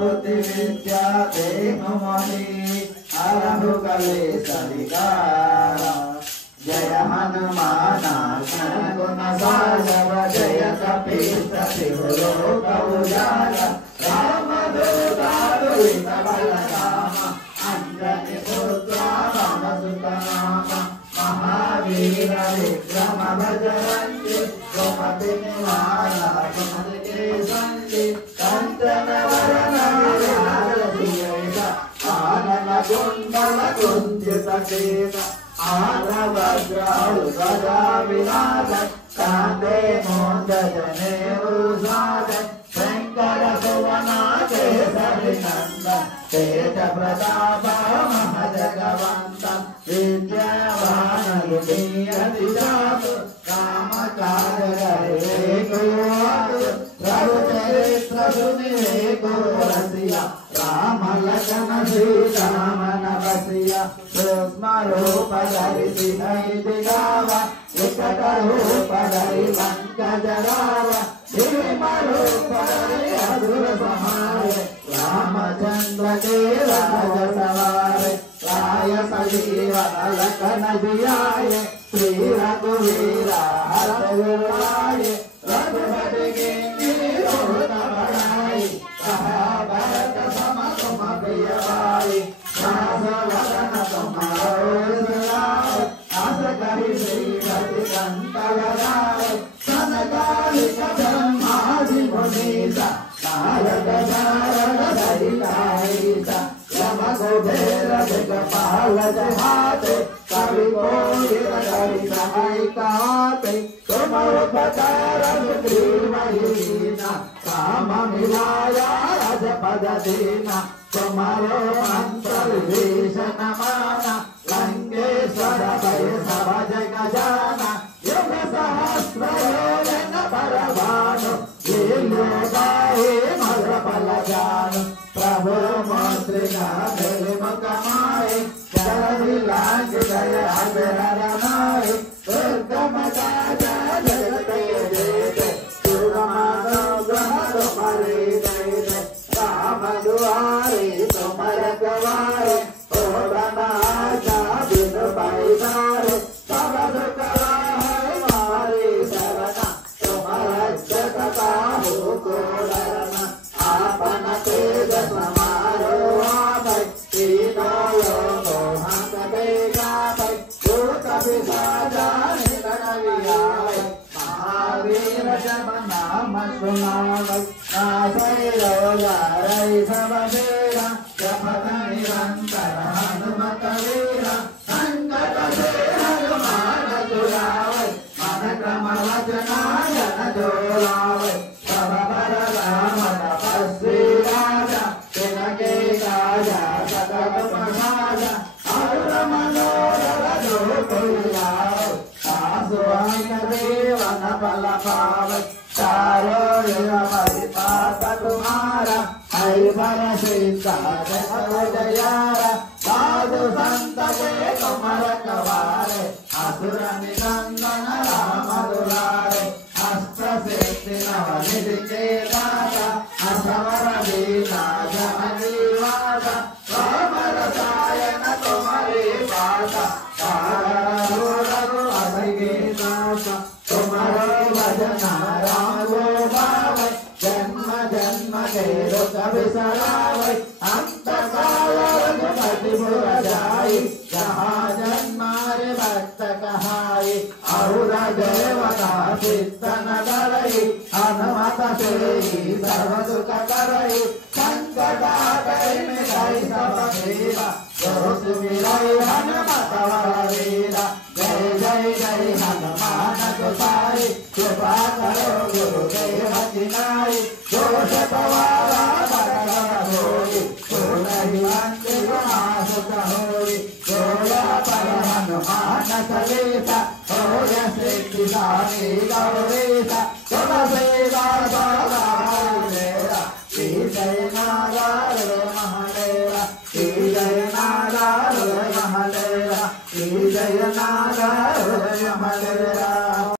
बुद्धि विद्या देनु मणि हरहु कलेश विकार जय हनुमान गुण सागर जय कपीस लोक उजागर रामदूत दुहित बलराम अंजनी पुत्र पवन सुत नाम महावीर विक्रम बजरंगी गोपति निवार के संगी कंचन वरण विराज आनन कुंडल कुंजित केश आनवज्राउ सदा विराज कांधे मोदजने उजाज शंकर सुवन केसरी नंदन तेज प्रताप महजगवंत विद्यावान गुणीयति जातु काम कार्य करे प्रभु चरित्र सुनिए को रसिया राम लखन सीता मन बसिया सूक्ष्म रूप धरि सिंह दिखावा विकट रूप धरि लंक जरावा भीम रूप धरि असुर संहारे रामचंद्र के राज सवारे राय सजीवन लखन जियाए श्री रघुवीरा हरष रघुपति कीर्ति रोत बढ़ाई भरत सम तुम प्रिय भाई वदन तुम्हारो अस करि श्रीपति कंठ लगाए सनकालिक ब्रह्मादि मुनीसा नारद शारद सहित यम कुबेर दिक्पाल जहाते कवि कोकिल कवि सहायकाते तुम उपकार सुग्रीवहीना काम मिलाया राजपद दीना तुम्हारो मंत्र विभीषण माना लंकेश्वर भय सब जग जाना युग सहस्र योजन परभानु लील्यो गाहे मर फल जानु प्रभु मंत्री मुख माए जलधि लांग गय अजर नाय दुर्गम राजा जगत के सुरमानो तुम्हारे जय राम दुआरे तुम रखवारे ओ बनाजा बिन पैसारे सब दुख मारे शरण तुम्हारा जगता हो को डरना आपन तेज समारो आबै तीनों लोको हंस बेगाबै दूत विसाजान गणवियाबै महावीर जब नाम सुनाबै नासै रोगारै सब बेरा जपत निरंतर हनुमत वीरा संकट से हनुमान छुड़ावै मन क्रम वचन जन जोड़ावै सब पर राम तपस्वी राजा तिनके काजा सकल प्रसादा और मनोरथ जो कोई लावै सासु देवन बल पावै चारो परिपात तुम्हारा हरि बर सीता जयारा साधु संत के तुम रखवारे असुर निकंदन राम दुलारे अष्ट सिद्धि नवनिधि के दाता असवर दीना जनजीवाता राम रसायन तुम्हारी पाता तुम्हारो भजन राम गोपावै जन्म जन्म के दुख बिसरावै अंत काल रघुपति पुर जाई जहाँ जन्मारे भक्त कहाई और देवता चित्त न डरई हनुमत से सर्व सुख करई संकट हटई मिटाई सब पीरा जो सुमिरै हनुमत वीरा जय जय जय हनुमान गोसाई कृपा करो गुरुदेव की नाई दोष सवारा बरगण होई सुनहि अंतिम सुख होई जोया पर हनुमान सलेसा होय सिद्धि साई गौरीसा तुम सेवा